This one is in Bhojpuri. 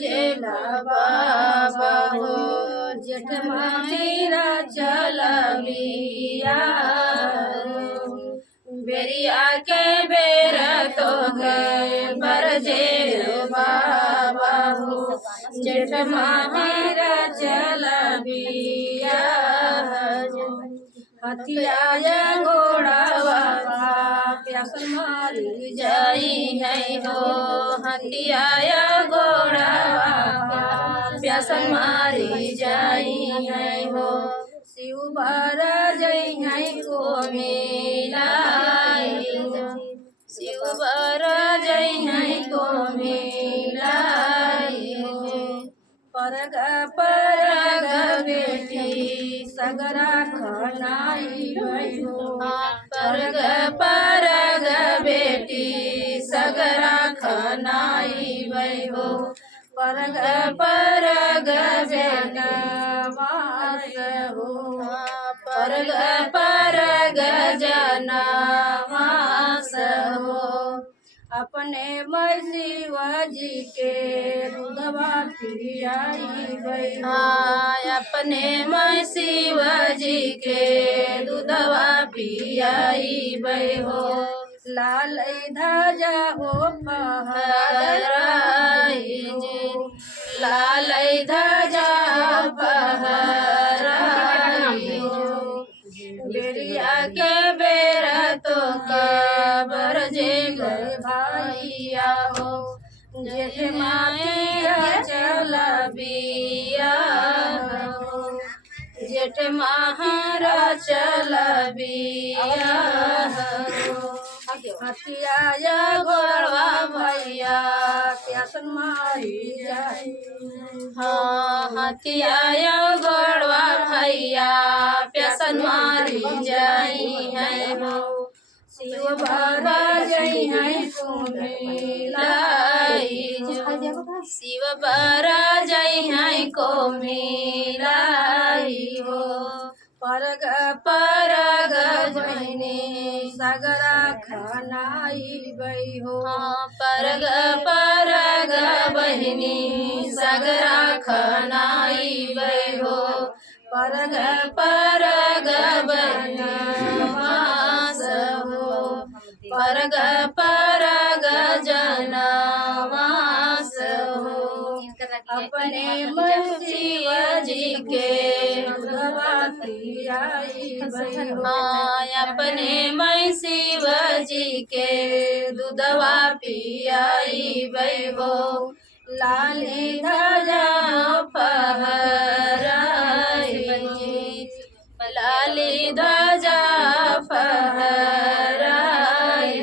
जेला बाबा हो जेठ माहीरा चलबिया बेरिया के बेर तो गए बरजे बाबा हो जेठ माहीरा चलबिया हथिया घोड़ावा प्यासल मारी जाई है हो हथिया घोड़ावा प्यासल मारी जाई है हो शिव बार जई है को मिलाई शिव बार जई है को मिलाई परग परग बेटी सगरा खनाई हो परग परग बेटी सगरा खनाई हो परग परग जनवास हो परग परग जनवास हो अपने शिवाजी के दूधवा पियाई अपने शिवाजी के दूधवा पियाई हो लाल ध्वजा हो फहराई लाल ध्वजा फहराई बेरिया के बेरा तो कबर जे गए भाइया हो जेठ माहीरा चलबिया हो जेठ माहीरा चलबिया हो हथिया घोड़वा भैया प्यासन मारी जाई हाँ हथिया घोड़वा भैया प्यासन मारी जाई है हो शिव बाबा जई है को मिलाई शिव बारा जई है को मिलाई हो परग परग जैने सगरा खनाई हो परग परग बहिनी सगरा खनाई हो परग परग बनवास हो परग परग जनवास हो अपने शिवाजी के दूधवा पियाई अपने शिवाजी के दूधवा पियाई हो लाली ध्वजा फहराई लाली ध्वजा फहराई